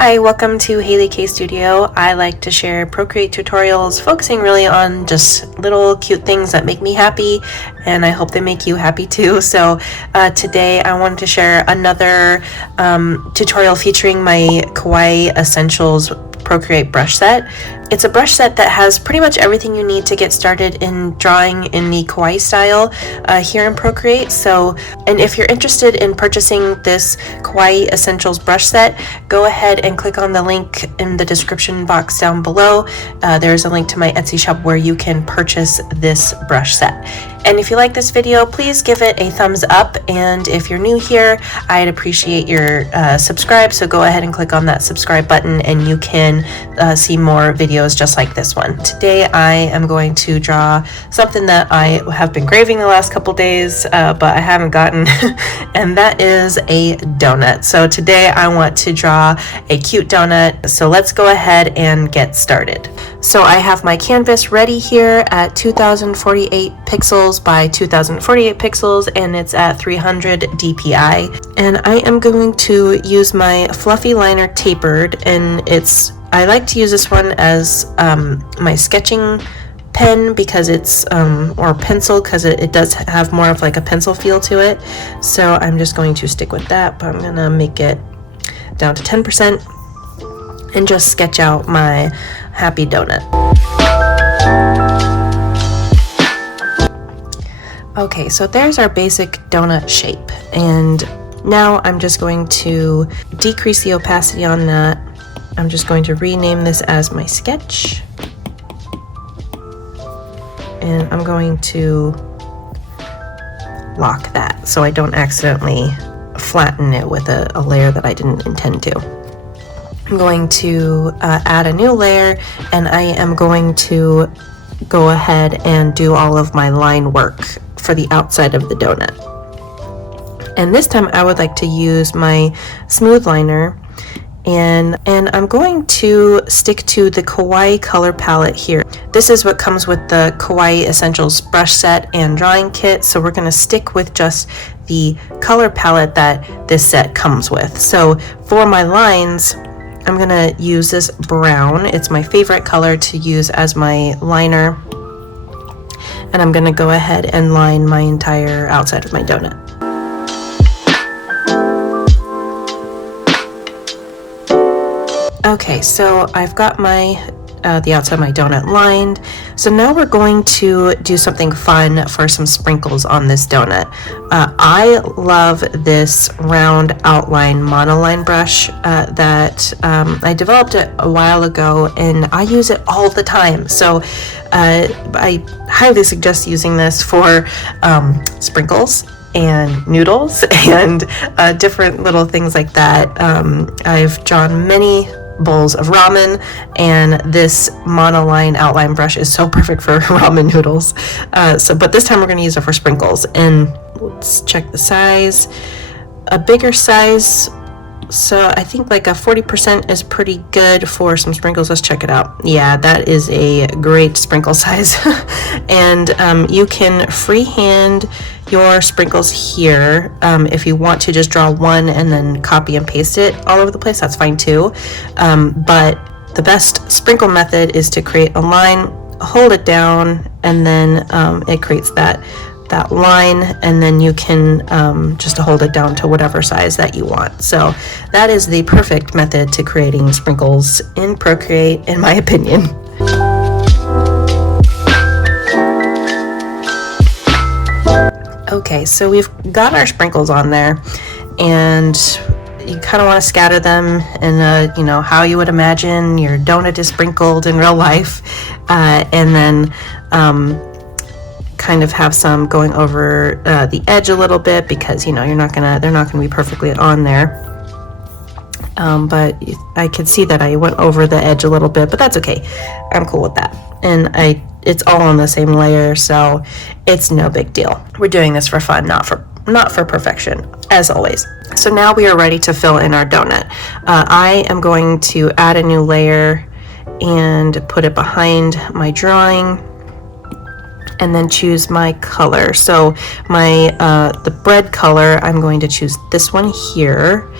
Hi, welcome to Haley K Studio. I like to share Procreate tutorials focusing really on just little cute things that make me happy, and I hope they make you happy too. So today I wanted to share another tutorial featuring my Kawaii Essentials Procreate brush set. It's a brush set that has pretty much everything you need to get started in drawing in the Kawaii style here in Procreate. And if you're interested in purchasing this Kawaii Essentials brush set, go ahead and click on the link in the description box down below. There's a link to my Etsy shop where you can purchase this brush set. And if you like this video, please give it a thumbs up. And if you're new here, I'd appreciate your subscribe. So go ahead and click on that subscribe button and you can see more videos just like this one. Today I am going to draw something that I have been craving the last couple days, but I haven't gotten, and that is a donut. So today I want to draw a cute donut. So let's go ahead and get started. So I have my canvas ready here at 2048 pixels by 2048 pixels, and it's at 300 dpi. And I am going to use my fluffy liner tapered, and I like to use this one as my sketching pen because it's or pencil, because it does have more of like a pencil feel to it. So I'm just going to stick with that, but I'm gonna make it down to 10% and just sketch out my happy donut. Okay, so there's our basic donut shape, and now I'm just going to decrease the opacity on that. I'm just going to rename this as my sketch, and I'm going to lock that so I don't accidentally flatten it with a layer that I didn't intend to. I'm going to add a new layer, and I am going to go ahead and do all of my line work for the outside of the donut. And this time I would like to use my smooth liner, and I'm going to stick to the Kawaii color palette here. This is what comes with the Kawaii Essentials brush set and drawing kit, so we're going to stick with just the color palette that this set comes with. So for my lines, I'm going to use this brown. It's my favorite color to use as my liner, and I'm going to go ahead and line my entire outside of my donut. Okay, so I've got my the outside of my donut lined. So now we're going to do something fun for some sprinkles on this donut. I love this round outline monoline brush that I developed it a while ago, and I use it all the time. So I highly suggest using this for sprinkles and noodles and different little things like that. I've drawn many bowls of ramen, and this monoline outline brush is so perfect for ramen noodles. But this time we're going to use it for sprinkles, and let's check the size. A bigger size, so I think like a 40% is pretty good for some sprinkles. Let's check it out. Yeah, that is a great sprinkle size. And you can freehand your sprinkles here. If you want to just draw one and then copy and paste it all over the place, that's fine too. But the best sprinkle method is to create a line, hold it down, and then it creates that line, and then you can just hold it down to whatever size that you want. So that is the perfect method to creating sprinkles in Procreate, in my opinion. Okay, so we've got our sprinkles on there, and you kind of want to scatter them in how you would imagine your donut is sprinkled in real life, and then kind of have some going over the edge a little bit, because they're not gonna be perfectly on there. But I could see that I went over the edge a little bit, but that's okay. I'm cool with that. And it's all on the same layer, so it's no big deal. We're doing this for fun, not for perfection, as always. So now we are ready to fill in our donut. I am going to add a new layer and put it behind my drawing, and then choose my color. So my the bread color, I'm going to choose this one here,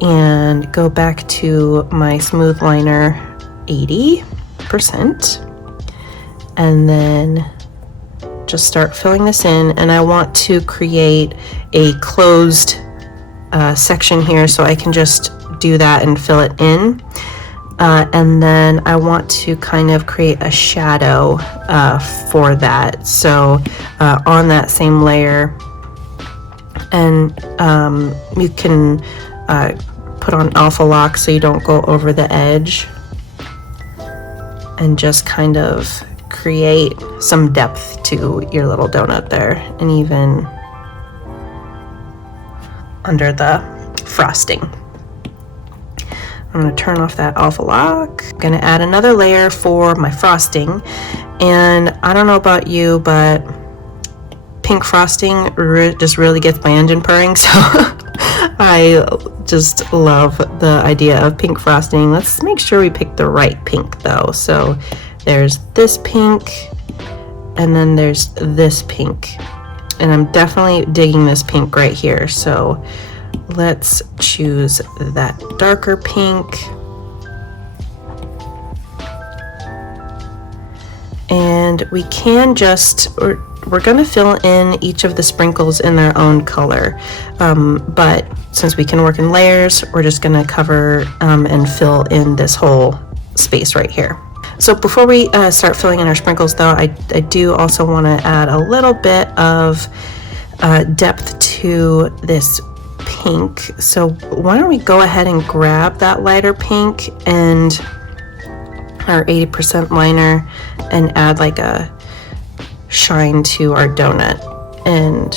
and go back to my smooth liner 80%, and then just start filling this in. And I want to create a closed section here, so I can just do that and fill it in. And then I want to kind of create a shadow for that. So on that same layer, and you can put on alpha lock so you don't go over the edge, and just kind of create some depth to your little donut there, and even under the frosting. I'm going to turn off that alpha lock. I'm going to add another layer for my frosting, and I don't know about you, but pink frosting just really gets my engine purring, so I just love the idea of pink frosting. Let's make sure we pick the right pink though. So there's this pink, and then there's this pink, and I'm definitely digging this pink right here. So let's choose that darker pink, and we can just, we're going to fill in each of the sprinkles in their own color, but since we can work in layers, we're just going to cover and fill in this whole space right here. So before we start filling in our sprinkles though, I do also want to add a little bit of depth to this pink. So why don't we go ahead and grab that lighter pink and our 80% liner and add like a shine to our donut and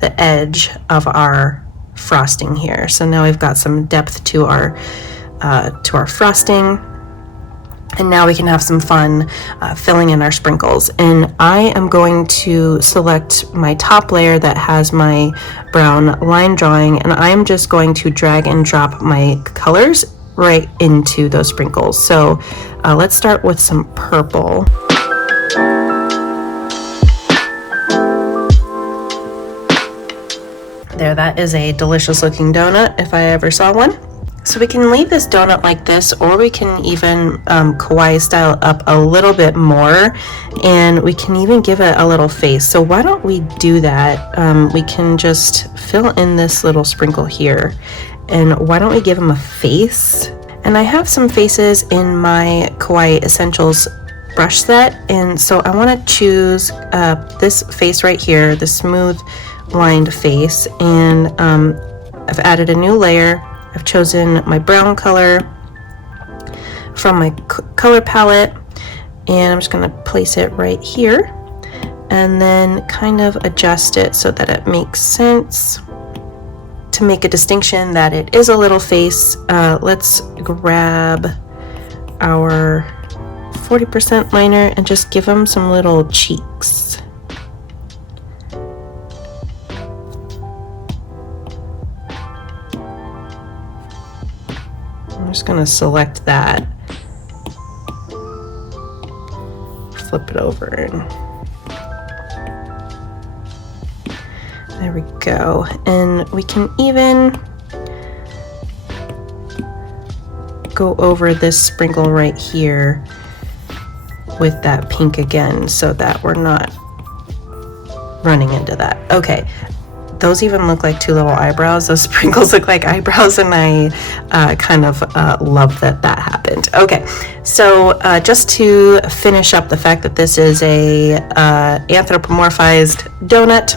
the edge of our frosting here. So now we've got some depth to our frosting, and now we can have some fun filling in our sprinkles. And I am going to select my top layer that has my brown line drawing, and I'm just going to drag and drop my colors right into those sprinkles. So let's start with some purple. There, that is a delicious looking donut if I ever saw one. So we can leave this donut like this, or we can even kawaii style up a little bit more, and we can even give it a little face. So why don't we do that? We can just fill in this little sprinkle here, and why don't we give him a face? And I have some faces in my Kawaii Essentials brush set, and so I want to choose this face right here, the smooth lined face, and I've added a new layer. I've chosen my brown color from my color palette, and I'm just going to place it right here and then kind of adjust it so that it makes sense to make a distinction that it is a little face. Let's grab our 40% liner and just give them some little cheeks. I'm just going to select that, flip it over, and there we go. And we can even go over this sprinkle right here with that pink again so that we're not running into that. Okay. Those even look like two little eyebrows. Those sprinkles look like eyebrows, and I kind of love that that happened. Okay, so just to finish up the fact that this is a anthropomorphized donut,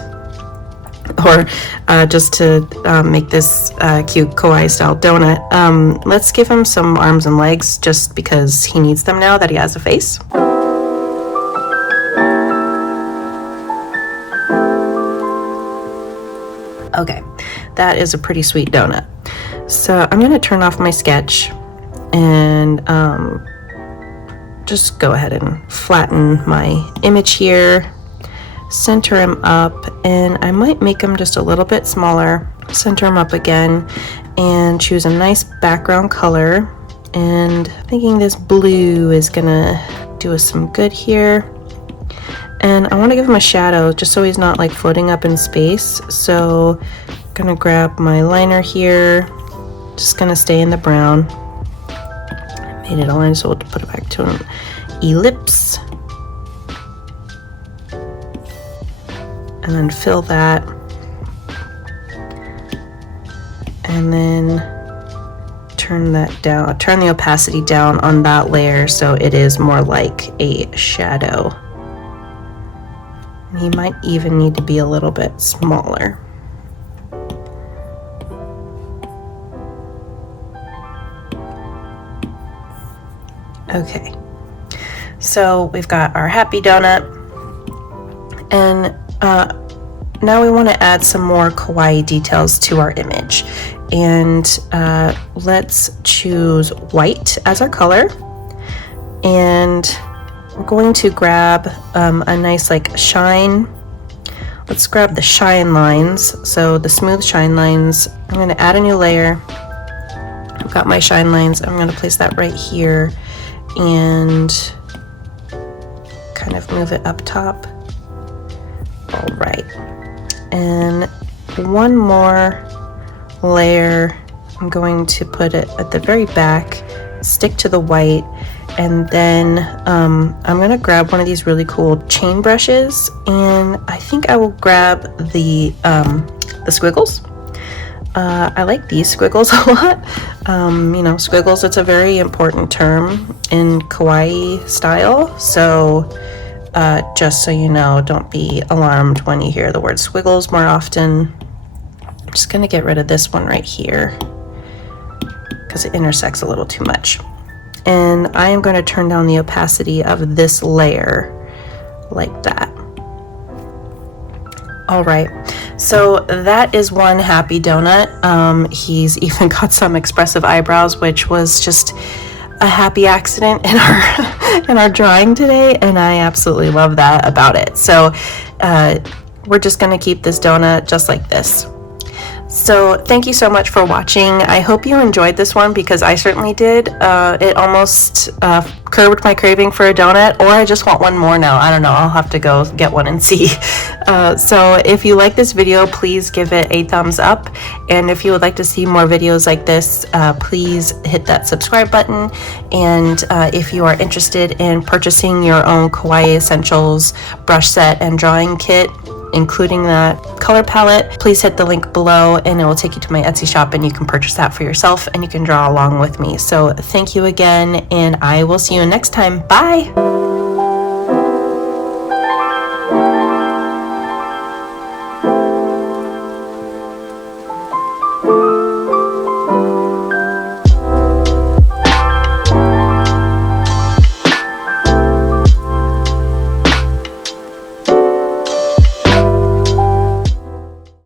or just to make this cute kawaii style donut, let's give him some arms and legs just because he needs them now that he has a face. Okay, that is a pretty sweet donut. So I'm going to turn off my sketch and just go ahead and flatten my image here, center him up, and I might make him just a little bit smaller, center him up again, and choose a nice background color. And thinking this blue is going to do us some good here. And I want to give him a shadow just so he's not like floating up in space. So I'm gonna grab my liner here, just gonna stay in the brown. I made it a line, so we'll put it back to an ellipse. And then fill that. And then turn that down, turn the opacity down on that layer so it is more like a shadow. He might even need to be a little bit smaller. Okay, so we've got our happy donut, and now we want to add some more kawaii details to our image. And let's choose white as our color, and we're going to grab a nice like shine. Let's grab the shine lines, so the smooth shine lines. I'm going to add a new layer. I've got my shine lines. I'm going to place that right here and kind of move it up top. All right, and one more layer. I'm going to put it at the very back, stick to the white, and then I'm gonna grab one of these really cool chain brushes, and I think I will grab the squiggles. I like these squiggles a lot. You know, squiggles, it's a very important term in kawaii style, so just so you know, don't be alarmed when you hear the word squiggles more often. I'm just gonna get rid of this one right here because it intersects a little too much. And I am going to turn down the opacity of this layer like that. All right, so that is one happy donut. He's even got some expressive eyebrows, which was just a happy accident in our drawing today, and I absolutely love that about it. So we're just going to keep this donut just like this. So thank you so much for watching. I hope you enjoyed this one because I certainly did. It almost curbed my craving for a donut, or I just want one more now. I don't know. I'll have to go get one and see. So if you like this video, please give it a thumbs up. And if you would like to see more videos like this, please hit that subscribe button. And if you are interested in purchasing your own Kawaii Essentials brush set and drawing kit, including that color palette, please hit the link below and it will take you to my Etsy shop, and you can purchase that for yourself and you can draw along with me. So thank you again, and I will see you next time. Bye!